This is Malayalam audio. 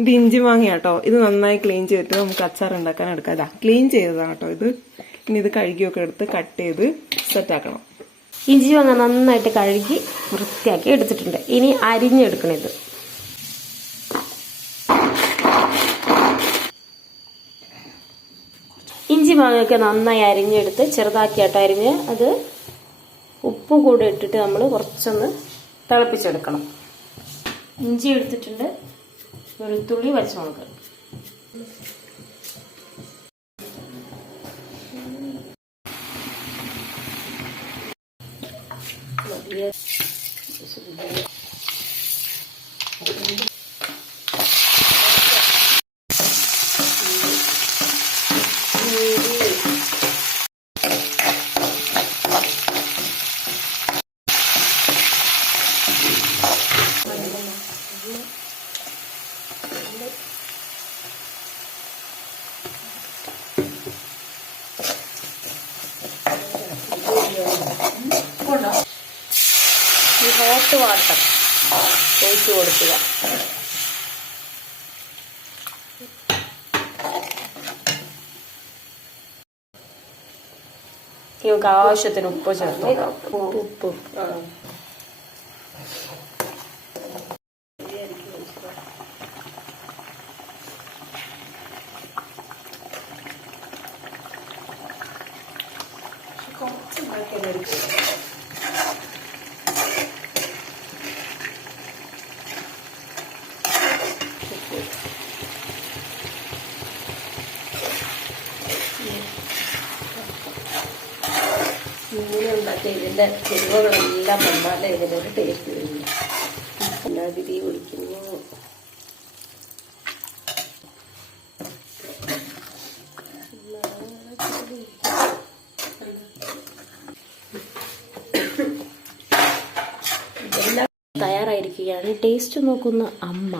ഇത് ഇഞ്ചി മാങ്ങ കേട്ടോ. ഇത് നന്നായി ക്ലീൻ ചെയ്തിട്ട് നമുക്ക് അച്ചാർ ഉണ്ടാക്കാൻ എടുക്കാം. ഇതാ ക്ലീൻ ചെയ്തതാണ് കേട്ടോ ഇത്. ഇനി ഇത് കഴുകിയൊക്കെ എടുത്ത് കട്ട് ചെയ്ത് സെറ്റാക്കണം. ഇഞ്ചി മാങ്ങ നന്നായിട്ട് കഴുകി വൃത്തിയാക്കി എടുത്തിട്ടുണ്ട്. ഇനി അരിഞ്ഞെടുക്കണം. ഇത് ഇഞ്ചി മാങ്ങയൊക്കെ നന്നായി അരിഞ്ഞെടുത്ത് ചെറുതാക്കിയായിട്ട് അരിഞ്ഞ് അത് ഉപ്പ് കൂടെ ഇട്ടിട്ട് നമ്മൾ കുറച്ചൊന്ന് തിളപ്പിച്ചെടുക്കണം. ഇഞ്ചി എടുത്തിട്ടുണ്ട്, വെളുത്തുള്ളി, പച്ചമുളക്. ഈ ഹോട്ട് വാട്ടർ ഒഴിച്ചു കൊടുക്കുക. നമുക്ക് ആവശ്യത്തിന് ഉപ്പ് ചേർത്ത് ഉപ്പ് ഇങ്ങനെ ഉണ്ടാക്കിയ ഇതിൻ്റെ ചെരുവകളെല്ലാം വന്നാലേ ഇതിനൊരു ടേസ്റ്റ് വരുന്നു. എല്ലാ തിരി കുടിക്കുന്നു. ഇതെല്ലാം തയ്യാറായിരിക്കുകയാണ്. ടേസ്റ്റ് നോക്കുന്ന അമ്മ.